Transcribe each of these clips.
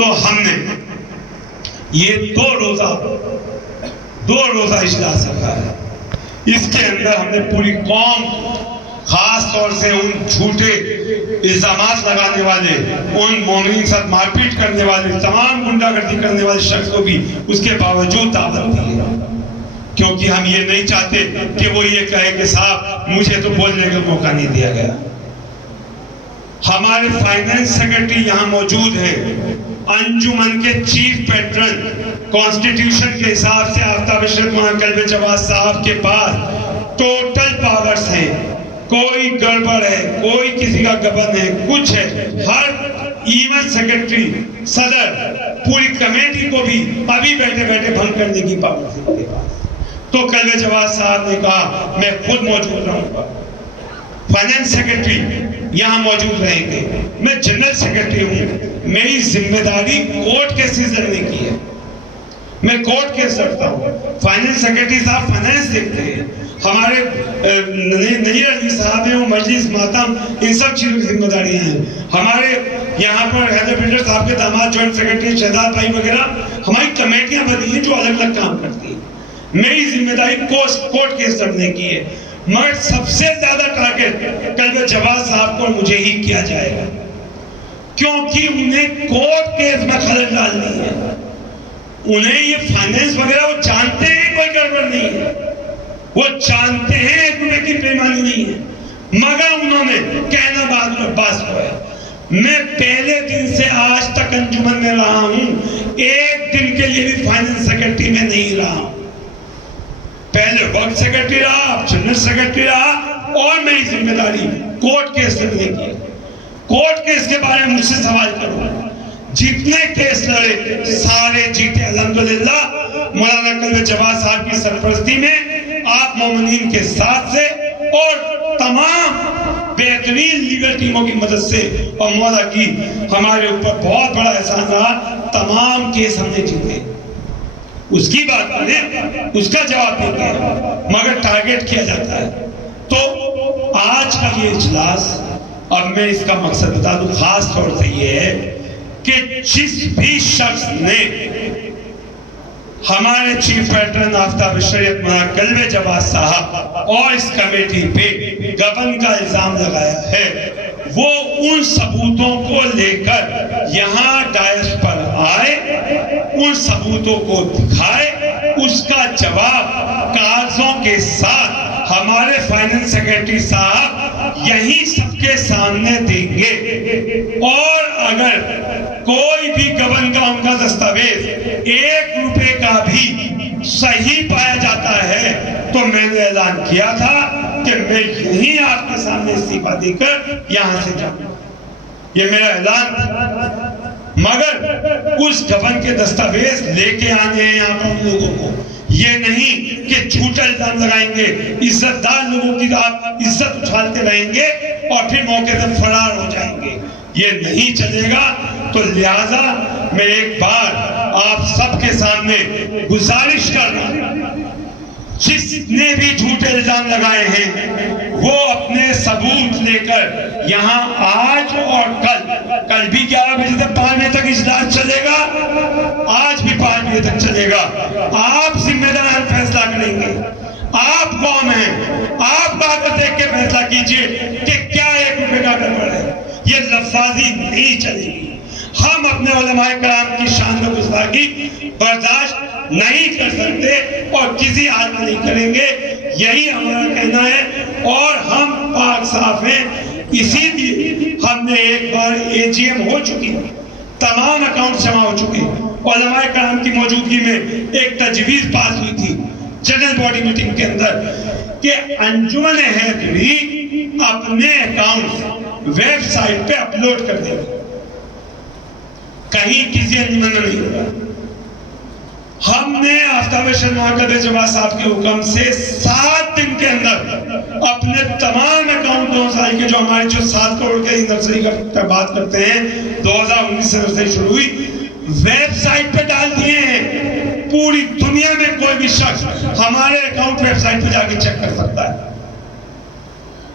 تو ہم نے یہ دو روزہ اجلاس رکھا ہے. اس کے اندر ہم نے پوری قوم، خاص طور سے ان جھوٹے الزامات لگانے والے، ان مومنین ساتھ مار پیٹ کرنے والے، تمام گنڈا گردی کرنے والے شخص کو بھی اس کے باوجود دعوت دی ہے، کیونکہ ہم یہ نہیں چاہتے کہ وہ یہ کہے کہ صاحب مجھے تو بولنے کا موقع نہیں دیا گیا. ہمارے فائنانس سیکرٹری یہاں موجود ہیں. انجمن کے چیف پیٹرن کانسٹیٹیوشن کے حساب سے آفتاب اشرف مولانا کلب جواز صاحب کے پاس ٹوٹل پاورز ہیں. کوئی گڑبڑ ہے، کوئی کسی کا گبن ہے، کچھ ہے. ہر ایون سیکرٹری، صدر، پوری کمیٹی کو بھی ابھی بیٹھے بیٹھے بھنگ کرنے کی پاور ہے ان کے پاس. تو کلب جواز صاحب نے کہا میں خود موجود رہوں گا. فائنانس سیکرٹری یہاں موجود رہیں گے. میں جنرل سیکرٹری ہوں. میری ذمہ داری کورٹ کیسز لڑنے کی ہے. میں کورٹ کیس لڑتا ہوں. فائنانس سیکرٹری صاحب فائنانس دیکھتے ہیں. ہمارے نیر علی صاحب ہیں، وہ مجلس ماتم، ان سب چیزوں کی ذمہ داریاں ہیں. ہمارے یہاں پر حیدر بلڈر صاحب کے داماد جوائنٹ سیکرٹری شہزاد بھائی وغیرہ، ہماری کمیٹیاں بنی ہیں جو الگ الگ کام کرتی ہیں. میری ذمہ داری کورٹ کیس لڑنے کی ہے. مگر سب سے زیادہ ٹارگٹ کلب جواز صاحب کو مجھے ہی کیا جائے گا، کیونکہ انہیں کورٹ کیس میں خلل ڈالنی ہے. انہیں یہ فائنانس وغیرہ وہ جانتے ہیں کوئی گڑبڑ نہیں ہے، وہ جانتے ہیں ایک روپے کی بےایمانی نہیں ہے، مگر انہوں نے کہنا باز کو ہے. میں پہلے دن سے آج تک انجمن میں رہا ہوں، ایک دن کے لیے بھی فائنانس سیکرٹری میں نہیں رہا ہوں. پہلے وقت سیکرٹری رہا، اب جنرل سیکرٹری رہا، اور میری ذمہ داری کورٹ کیس لڑنے کی ہے. کورٹ کیس کے بارے میں مجھ سے سوال کرو. جتنے کیس لڑے سارے جیتے الحمدللہ. مولانا کلب جواز صاحب کی سرپرستی میں آپ مومنین کے ساتھ سے اور تمام بہترین لیگل ٹیموں کی مدد سے، اور مولا کی ہمارے اوپر بہت بڑا احسان رہا، تمام کیس ہم نے جیتے. اس کی بات کریں، اس کا جواب نہیں کیا، مگر ٹارگٹ کیا جاتا ہے. تو آج کا یہ اجلاس، اب میں اس کا مقصد بتا دوں، خاص طور سے یہ ہے کہ جس بھی شخص نے ہمارے چیف پیٹرن آفتاب شریعت مولانا کلب جواز صاحب اور اس کمیٹی پہ گبن کا الزام لگایا ہے، وہ ان ثبوتوں کو لے کر یہاں ڈائس پر آئے، ان ثبوتوں کو دکھائے، اس کا جواب کاغذوں کے ساتھ ہمارے فائنانس سیکرٹری صاحب یہی سب کے سامنے دیں گے. اور اگر کوئی بھی گبن کا ان کا دستاویز 1 روپے کا بھی صحیح پایا جاتا ہے تو میں نے اعلان کیا تھا کہ میں یہی آپ کے سامنے استعفا دے کر یہاں سے جاؤں. یہ میرا اعلان تھا. مگر اس گبن کے دستاویز لے کے آنے ہیں یہاں پر لوگوں کو. یہ نہیں کہ جھوٹا الزام لگائیں گے، عزت دار لوگوں کی آپ عزت اچھالتے رہیں گے اور پھر موقع سے فرار ہو جائیں گے. یہ نہیں چلے گا. تو لہذا میں ایک بار آپ سب کے سامنے گزارش کر رہا ہوں، جس نے بھی جھوٹے الزام لگائے ہیں وہ اپنے ثبوت لے کر یہاں آج اور کل بھی 11 بجے سے 5 بجے تک اجلاس چلے گا، آج بھی 5 بجے تک چلے گا. آپ ذمہ داران فیصلہ کریں گے. آپ کون ہیں؟ آپ کاغذ دیکھ کے فیصلہ کیجئے کہ کیا 1 روپے کا گڑبڑ ہے. یہ لفظی نہیں چلے گی. ہم اپنے علماء کرام کی شان و گستاخی برداشت نہیں کر سکتے اور کسی حال میں نہیں کریں گے. یہی ہمارا کہنا ہے اور ہم پاک صاف ہیں. اسی لیے ہم نے ایک بار AGM ہو چکی، تمام اکاؤنٹ جمع ہو چکے. علماء کرام کی موجودگی میں ایک تجویز پاس ہوئی تھی جنرل باڈی میٹنگ کے اندر کہ انجمن حیدری اپنے اکاؤنٹ ویب سائٹ پہ اپلوڈ کر دے گا. کہیں کسی انجمن میں نہیں ہوگا. ہم نے آفتاب شریعت مولانا کلب جواز صاحب کے حکم سے 7 دن کے اندر اپنے تمام اکاؤنٹ 9 سال کے جو ہمارے جو 7 کروڑ کے نرسری کا بات کرتے ہیں 2019 سے نرسری شروع ہوئی، ویب سائٹ پہ ڈال دیے ہیں. پوری دنیا میں کوئی بھی شخص ہمارے اکاؤنٹ ویب سائٹ پہ جا کے چیک کر سکتا ہے.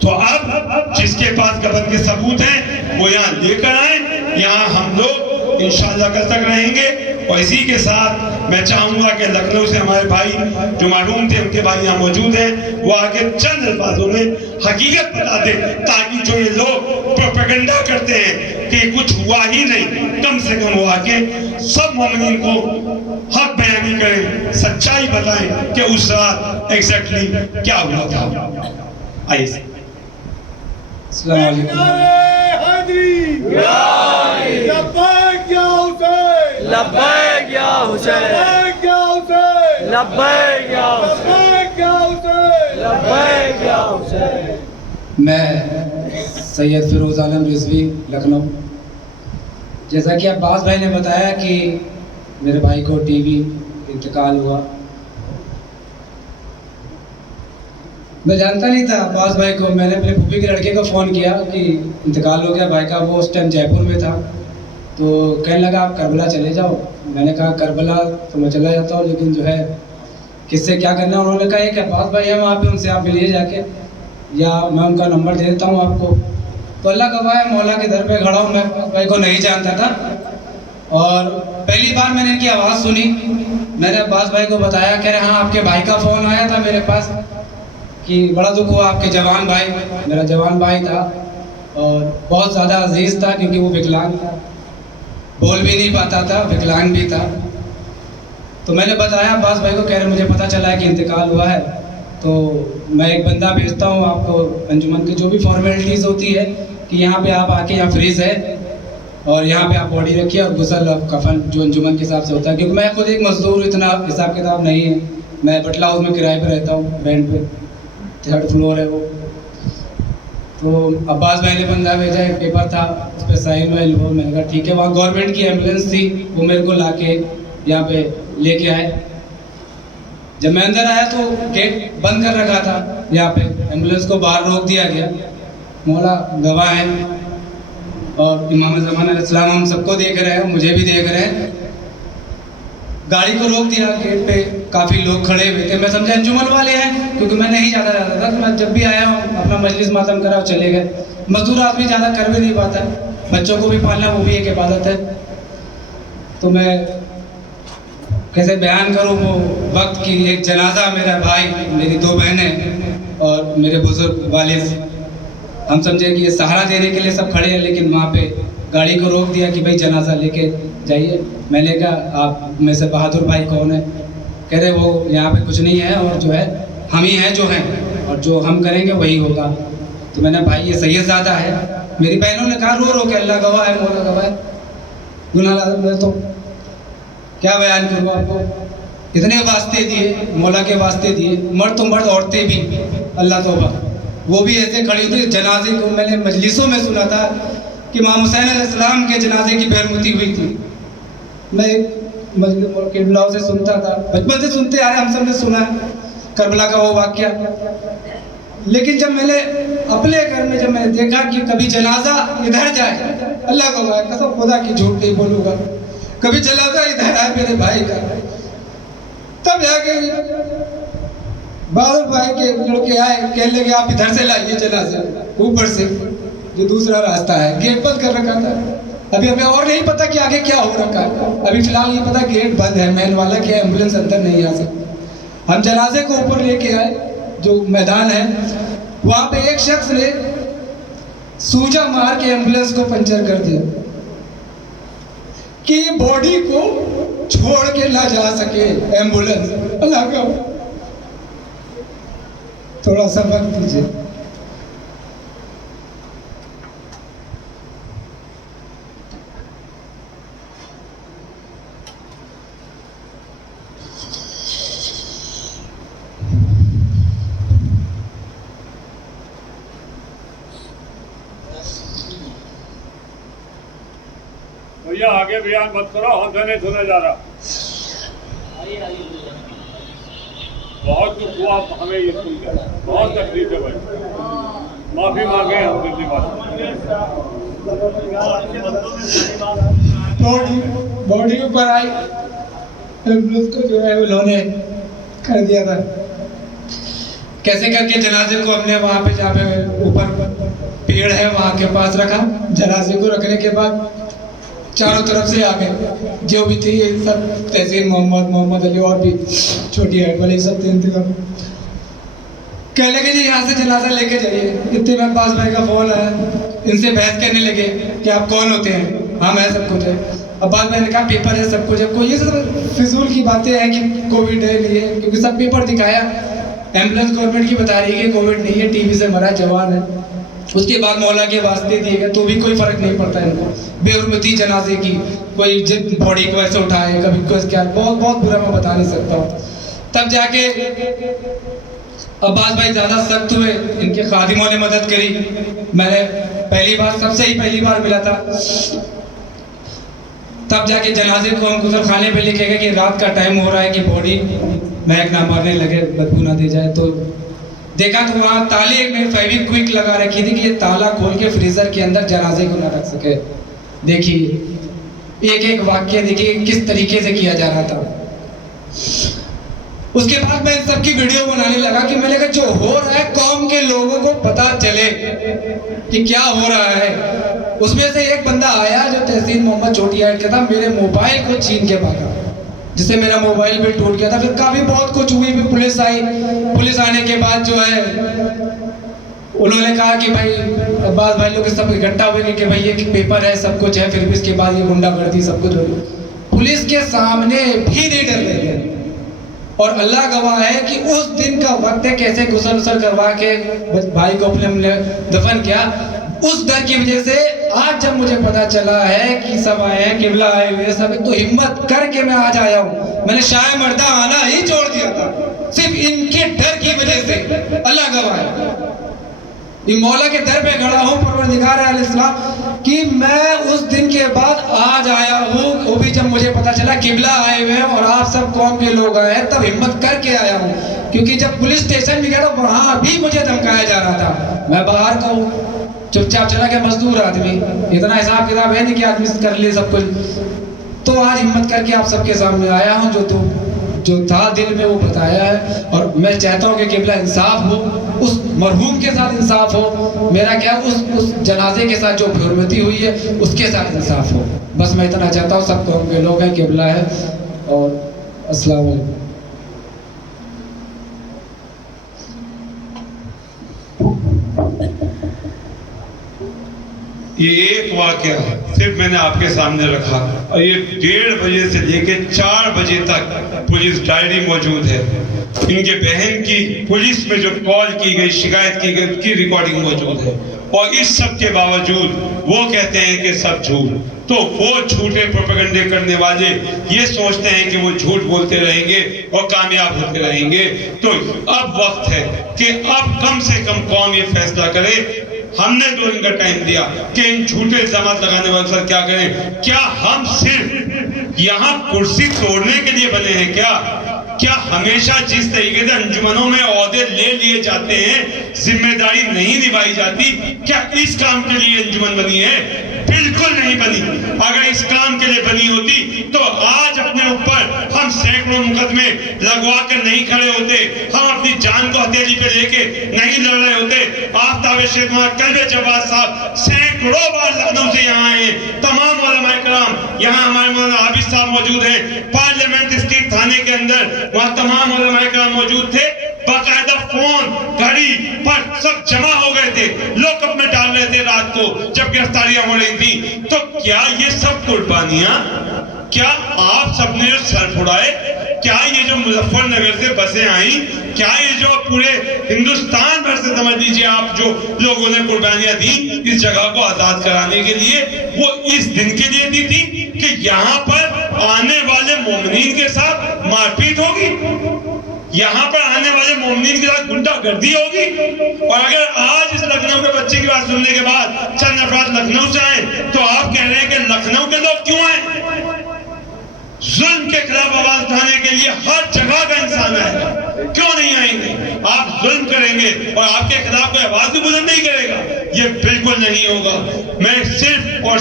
تو اب جس کے پاس گبن کے ثبوت ہیں وہ یہاں لے کر آئیں. یہاں ہم لوگ इंशाअल्लाह कल तक रहेंगे। और इसी के साथ मैं चाहूँगा कि लखनऊ से हमारे भाई जो मरहूम थे, उनके भाई यहाँ मौजूद हैं, वो आगे चंद अल्फाजों में हकीकत बता दें, ताकि जो ये लोग प्रोपेगेंडा करते हैं कि कुछ हुआ ही नहीं, कम से कम वो आके सब मोमिनीन को हक बयानी करें, सच्चाई बताएं कि उस रात एग्जैक्टली क्या हुआ था। आइए। लब्बैक या हुसैन, लब्बैक या हुसैन, लब्बैक या हुसैन, लब्बैक या हुसैन। मैं सैयद फिरोज़ आलम रिजवी, लखनऊ। जैसा कि अब्बास भाई ने बताया कि मेरे भाई को टीबी इंतकाल हुआ, मैं जानता नहीं था अब्बास भाई को। मैंने अपने फूफी के लड़के को फ़ोन किया कि इंतकाल हो गया भाई का। वो उस टाइम जयपुर में था, तो कहने लगा आप करबला चले जाओ। मैंने कहा करबला तो मैं चला जाता हूँ, लेकिन जो है किससे क्या करना। उन्होंने कहा कि अब्बास भाई है वहाँ पे, उनसे आप मिलिए जाके, या मैं उनका नंबर दे देता हूँ आपको। तो अल्लाह गवाह है, मौला के दर पे खड़ा हूँ। मैं अब्बास भाई को नहीं जानता था, और पहली बार मैंने इनकी आवाज़ सुनी। मैंने अब्बास भाई को बताया, कह रहे हाँ आपके भाई का फ़ोन आया था मेरे पास कि बड़ा दुख हुआ, आपके जवान भाई, मेरा जवान भाई था और बहुत ज़्यादा अजीज़ था, क्योंकि वो विकलांग था, बोल भी नहीं पाता था, विकलांग भी था। तो मैंने बताया अब्बास भाई को, कह रहे मुझे पता चला है कि इंतकाल हुआ है, तो मैं एक बंदा भेजता हूँ आपको, अंजुमन की जो भी फॉर्मेलिटीज़ होती है कि यहाँ पे आप आके, यहाँ फ्रीज़ है और यहाँ पे आप बॉडी रखिए और गुसल और कफन जो अंजुमन के हिसाब से होता है। क्योंकि मैं खुद एक मजदूर, इतना हिसाब किताब नहीं है। मैं बटला हाउस में किराए पे रहता हूँ, रेंट पे, 3rd फ्लोर है वो। तो अब्बास भाई ने बंदा भेजा, एक पेपर था उस पर साइन वाइन हो। मैंने कहा ठीक है। वहाँ गवर्नमेंट की एम्बुलेंस थी, वो मेरे को ला के यहाँ पे लेके आए। जब मैं अंदर आया तो गेट बंद कर रखा था, यहाँ पे एम्बुलेंस को बाहर रोक दिया गया। मौला गवाह है और इमाम ज़मान अलैहिस्सलाम हम सबको देख रहे हैं, मुझे भी देख रहे हैं। गाड़ी को रोक दिया, गेट पे काफ़ी लोग खड़े हुए थे। मैं समझा अंजुमन वाले हैं, क्योंकि मैं नहीं ज़्यादा रहता था। तो मैं जब भी आया हूँ अपना मजलिस मातम करा और चले गए। मजदूर आदमी ज़्यादा कर भी नहीं पाता, बच्चों को भी पालना वो भी एक इबादत है। तो मैं कैसे बयान करूँ वो वक्त की। एक जनाजा, मेरा भाई, मेरी 2 बहनें और मेरे बुजुर्ग वालिद, हम समझे कि ये सहारा देने के लिए सब खड़े हैं, लेकिन वहाँ पे गाड़ी को रोक दिया कि भाई जनाजा लेके जाइए। मैंने कहा आप में से बहादुर भाई कौन है? कह रहे वो यहाँ पे कुछ नहीं है, और जो है हम ही हैं जो हैं, और जो हम करेंगे वही होगा। तो मैंने भाई ये सैयदज़ादा है। मेरी बहनों ने कहा रो रो के, अल्लाह गवाह है, मौला गवाह है, मैं तो क्या बयान करूँ आपको। इतने वास्ते दिए, मौला के वास्ते दिए, मर्द तो मर्द, औरतें भी, अल्लाह तौबा, वो भी ऐसे खड़ी थी। जनाजे को मैंने मजलिसों में सुना था कि इमाम हुसैन अलैहिस्सलाम के जनाजे की बैरमुती हुई थी। मैं केबलाओं से सुनता था, बचपन से सुनते आ रहे, हम सब ने सुना करबला का वो वाक़या। लेकिन जब मैंने अपने घर में जब मैंने देखा कि कभी जनाजा इधर जाए, अल्लाह को कसम खुदा की झूठ नहीं बोलूँगा, कभी जनाजा इधर आए मेरे भाई का, तब जाके बहादुर भाई के लड़के आए, कहने लगे आप इधर से लाइए जनाजा, ऊपर से जो दूसरा रास्ता है। गेट बंद कर रखा था, अभी हमें और नहीं पता कि आगे क्या हो रखा है। अभी फिलहाल ये पता गेट बंद है, मेन वाला कि एम्बुलेंस अंदर नहीं आ सकती। हम जनाजे को ऊपर लेके आए, जो मैदान है वहाँ पे एक शख्स ने सूजा मार के एम्बुलेंस को पंचर कर दिया कि बॉडी को छोड़ के ना जा सके एम्बुलेंस। अल्लाह का थोड़ा सा वक्त दीजिए। भैया आगे बयान मत करो, हमसे नहीं सुना जा रहा। बहुत दुख हुआ हमें ये सुनकर, बहुत तकलीफ है भाई, माफी मांगे हम दिल्ली वाले। बॉडी ऊपर आई, उसको जो है उन्होंने कर दिया था। कैसे करके जनाजे को हमने वहाँ पे जहाँ पे ऊपर पेड़ है वहाँ के पास रखा। जनाजे को रखने के बाद चारों तरफ से आ गए, जो भी थी ये सब, तहसीन मोहम्मद अली और भी छोटी हाइट वाले सब थे इंतजाम। कह लगे जी यहाँ से जनाजा लेके जाइए। इतने में पास भाई का फोन आया, इनसे बहस करने लगे कि आप कौन होते हैं, हम है सब कुछ है। अब बाद भाई ने कहा पेपर है सब कुछ है, कोई ये सब फिजूल की बातें हैं कि कोविड है नहीं है, क्योंकि सब पेपर दिखाया, एम्बुलेंस गवर्नमेंट की बता रही है कि कोविड नहीं है, टीबी से मरा जवान है। उसके बाद मौला के वास्ते दिए गए तो भी कोई फर्क नहीं पड़ता इनको। बेहुरमती जनाजे की, कोई जिन बॉडी को ऐसे उठाए, कभी कुछ क्या, बहुत बहुत बुरा मैं बता नहीं सकता हूँ। तब जाके अब्बास भाई ज़्यादा सख्त हुए, इनके खादिमों ने मदद करी। मैंने पहली बार, सबसे ही पहली बार मिला था। तब जाके जनाजे को हम गुसल खाने पे लेके गए कि रात का टाइम हो रहा है कि बॉडी महक ना मारने लगे, बदबू ना दे जाए। तो देखा तो वहाँ ताले में फेविक्विक लगा रखी थी कि ये ताला खोल के फ्रीजर के अंदर जनाजे को ना रख सके। देखिए एक एक वाक्य देखिए किस तरीके से किया जा रहा था। उसके बाद मैं इन सबकी वीडियो बनाने लगा कि मैंने कहा जो हो रहा है कौम के लोगों को पता चले कि क्या हो रहा है। उसमें से एक बंदा आया जो तहसीन मोहम्मद छोटी हाइट का था, मेरे मोबाइल को छीन के भागा, जिससे मेरा मोबाइल भी टूट गया था। फिर काफी बहुत कुछ हुई, फिर पुलिस आई। पुलिस आने के बाद जो है उन्होंने कहा कि भाई अब्बास भाई लोग सब इकट्ठा हुए कि भाई ये पेपर है सब कुछ है, फिर भी इसके बाद ये गुंडागर्दी सब कुछ हो रही। पुलिस के सामने भी नहीं डर रहे थे। और अल्लाह गवाह है कि उस दिन का वक्त है कैसे गुसल उसल करवा के भाई को अपने दफन किया। उस डर की वजह से आज जब मुझे पता चला है कि सब आए हैं, किबला आए हुए सब, तो हिम्मत करके मैं आज आया हूँ। मैंने शायद मर्दा आना ही छोड़ दिया था सिर्फ इनके डर की वजह से। अल्लाह गवाह है, ये मौला के दर पे खड़ा हूँ परवरदिगार अलैहिस्सलाम कि मैं उस दिन के बाद आज आया हूँ। वो भी जब मुझे पता चला किबला आए हुए हैं और आप सब कौम के लोग आए हैं, तब हिम्मत करके आया हूँ। क्योंकि जब पुलिस स्टेशन भी गया वहाँ भी मुझे धमकाया जा रहा था। मैं बाहर का हूँ, चुपचाप चला गया, मजदूर आदमी, इतना हिसाब किताब है नहीं कि आदमी कर ले सब कुछ। तो आज हिम्मत करके आप सबके सामने आया हूँ, जो था दिल में वो बताया है। और मैं चाहता हूँ कि किबला इंसाफ हो, उस मरहूम के साथ इंसाफ हो, मेरा क्या उस जनाजे के साथ जो बेहुरमती हुई है उसके साथ इंसाफ हो। बस मैं इतना चाहता हूँ। सब कौम के लोग हैं, किबला है। और अस्सलाम वालेकुम। ये एक वाकया सिर्फ मैंने आपके सामने रखा और ये 1:30 बजे से लेके 4 बजे तक पुलिस डायरी मौजूद है। इनके बहन की पुलिस में जो कॉल की गई, शिकायत की गई, उसकी रिकॉर्डिंग मौजूद है। और इस सब के बावजूद वो कहते हैं कि सब झूठ। तो वो झूठे प्रोपेगेंडे करने वाले ये सोचते हैं कि वो झूठ बोलते रहेंगे और कामयाब होते रहेंगे। तो अब वक्त है कि अब कम से कम कौम ये फैसला करे। हमने 2 दिन का टाइम दिया कि इन झूठे इल्जाम लगाने वाले सर क्या करें। क्या हम सिर्फ यहाँ कुर्सी तोड़ने के लिए बने हैं क्या हमेशा जिस तरीके से अंजुमनों में ओहदे ले लिए जाते हैं, जिम्मेदारी नहीं निभाई जाती, क्या इस काम के लिए अंजुमन बनी है? बिल्कुल नहीं बनी। अगर इस काम के लिए बनी होती तो आज अपने ऊपर हम सैकड़ों मुकदमे लगवा कर नहीं खड़े होते, हम अपनी जान को हथेली पे लेके नहीं लड़ रहे होते। आफ्ताब शेख कल्बे जवाद साहब सैकड़ों बार लखनऊ से यहाँ आए, तमाम उलमाए कराम यहाँ हमारे मौलाना हाफिज साहब मौजूद हैं। पार्लियामेंट स्ट्रीट थाने के अंदर वहाँ तमाम उलमाए कराम मौजूद थे। बाकायदा फोन घड़ी पर सब जमा हो गए थे, लॉकअप में डाल रहे थे रात को जब गिरफ्तारियां हो रही थी। तो क्या ये सब कुर्बानियां, क्या आप सबने जो सर फुड़ाए, क्या ये जो मुजफ्फरनगर से बसें आई, क्या ये जो पूरे हिंदुस्तान भर से समझ लीजिए आप जो लोगों ने कुर्बानियां दी इस जगह को आजाद कराने के लिए, वो इस दिन के लिए दी थी कि यहाँ पर आने वाले मोमिनीन के साथ मारपीट होगी, यहाँ पर आने वाले मोमिनीन के साथ गुंडागर्दी होगी। और अगर आज इस लखनऊ के बच्चे की बात सुनने के बाद चंद अफराद लखनऊ से आए तो आप कह रहे हैं कि लखनऊ के लोग क्यों आए? जुल्म के खिलाफ आवाज उठाने के लिए हर जगह का इंसान है, क्यों नहीं आएंगे? आप जुल्म करेंगे और आपके खिलाफ कोई आवाज भी बुलंद नहीं करेगा, ये बिल्कुल नहीं होगा। मैं सिर्फ और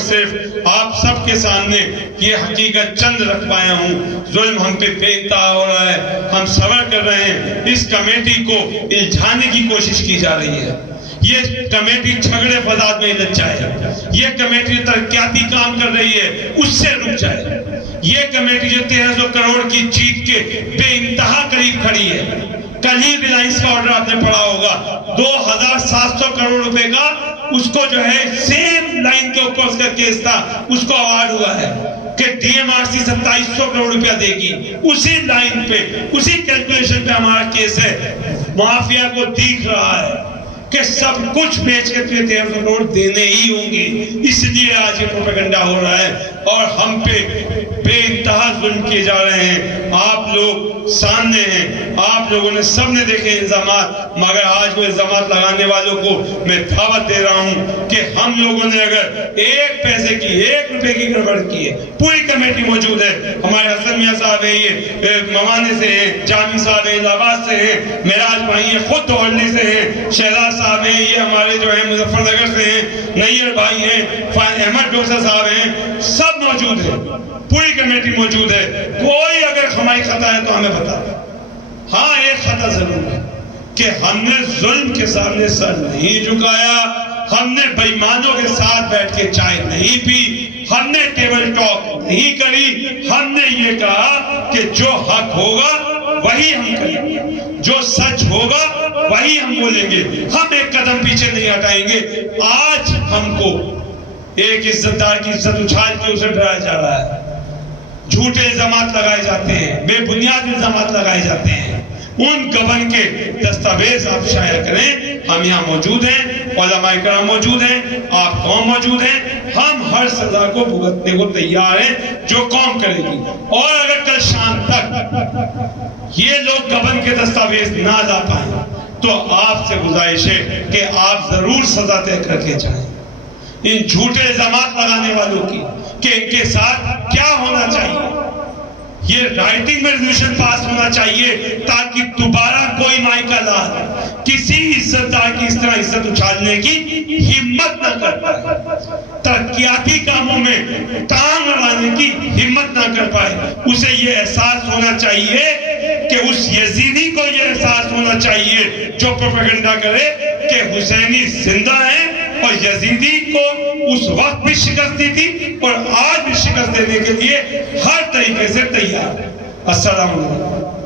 सिर्फ आप सबके सामने ये हकीकत चंद रख पाया हूँ। जुल्म हम पे बेइंतहा हो रहा है, हम सब्र कर रहे हैं। इस कमेटी को इल्झाने की कोशिश की जा रही है, یہ کمیٹی جھگڑے فساد میں لگ جائے، یہ کمیٹی ترقیاتی کام کر رہی ہے اس سے رک جائے، یہ کمیٹی جو 1300 کروڑ کی جیت کے بے انتہا قریب کھڑی ہے. کل ہی ریلائنس کا آرڈر آپ نے پڑھا ہوگا 2700 کروڑ روپے کا، اس کو جو ہے سیم لائن کے اوپر اس کا کیس تھا، اس کو اوارڈ ہوا ہے کہ D M R C 2700 crore روپیہ دے گی. اسی لائن پہ اسی کیلکولیشن پہ ہمارا کیس ہے. مافیا کو دیکھ رہا ہے کہ سب کچھ بیچ کے 1300 کروڑ دینے ہی ہوں گے، اس لیے آج یہ پروپیگنڈا ہو رہا ہے اور ہم پہ بے انتہا ظلم کیے جا رہے ہیں. آپ لوگ سامنے ہیں، آپ لوگوں نے سب نے دیکھے الزامات، مگر آج وہ الزامات لگانے والوں کو میں دعوت دے رہا ہوں کہ ہم لوگوں نے اگر ایک پیسے کی 1 روپے کی گڑبڑ کی ہے، پوری کمیٹی موجود ہے. ہمارے حسن میاں صاحب ہیں، یہ موانے سے ہیں، جامی صاحب ہیں الہ آباد سے ہیں، معراج بھائی ہیں خود دوڑلی سے ہیں، شہزاد صاحب ہیں یہ ہمارے جو ہیں مظفر نگر سے ہیں، نیئر بھائی ہیں، احمد ڈوسا صاحب ہیں، سب موجود ہیں، پوری کمیٹی موجود ہے. کوئی اگر ہماری خطا ہے تو ہمیں بتا. ہاں ایک خطا ضرور ہے کہ ہم نے ظلم کے سامنے سر نہیں جھکایا، ہم نے بے ایمانوں کے ساتھ بیٹھ کے چائے نہیں پی، ہم نے ٹیبل ٹاک نہیں کری. ہم نے یہ کہا کہ جو حق ہوگا وہی ہم کریں گے، جو سچ ہوگا وہی ہم بولیں گے، ہم ایک قدم پیچھے نہیں ہٹائیں گے. آج ہم کو ایک عزت دار کی عزت اچھال کے اسے ڈرایا جا رہا ہے، جھوٹے الزامات لگائے جاتے ہیں، بے بنیاد الزامات لگائے جاتے ہیں. ان گبن کے دستاویز آپ شائع کریں. ہم یہاں موجود ہیں، علماء کرام موجود ہیں، آپ قوم موجود ہیں، ہم ہر سزا کو بھگتنے کو تیار ہیں جو قوم کرے گی. اور اگر کل شام تک یہ لوگ گبن کے دستاویز نہ لا پائیں تو آپ سے گزارش ہے کہ آپ ضرور سزا طے کر کے جائیں. ان جھوٹے الزامات لگانے والوں کی کہ ان کے ساتھ کیا ہونا چاہیے، یہ رائٹنگ میں ریزولوشن پاس ہونا چاہیے تاکہ دوبارہ کوئی مائکا لال کسی عزت دار کی اس طرح عزت اچھالنے کی ہمت نہ کر پائے، ترقیاتی کاموں میں ٹانگ اڑانے کی ہمت نہ کر پائے. اسے یہ احساس ہونا چاہیے کہ اس یزیدی کو یہ احساس ہونا چاہیے جو پروپیگنڈا کرے کہ حسینی زندہ ہیں اور یزیدی کو اس وقت بھی شکست دی تھی اور آج بھی شکست دینے کے لیے ہر طریقے سے تیار. السلام علیکم.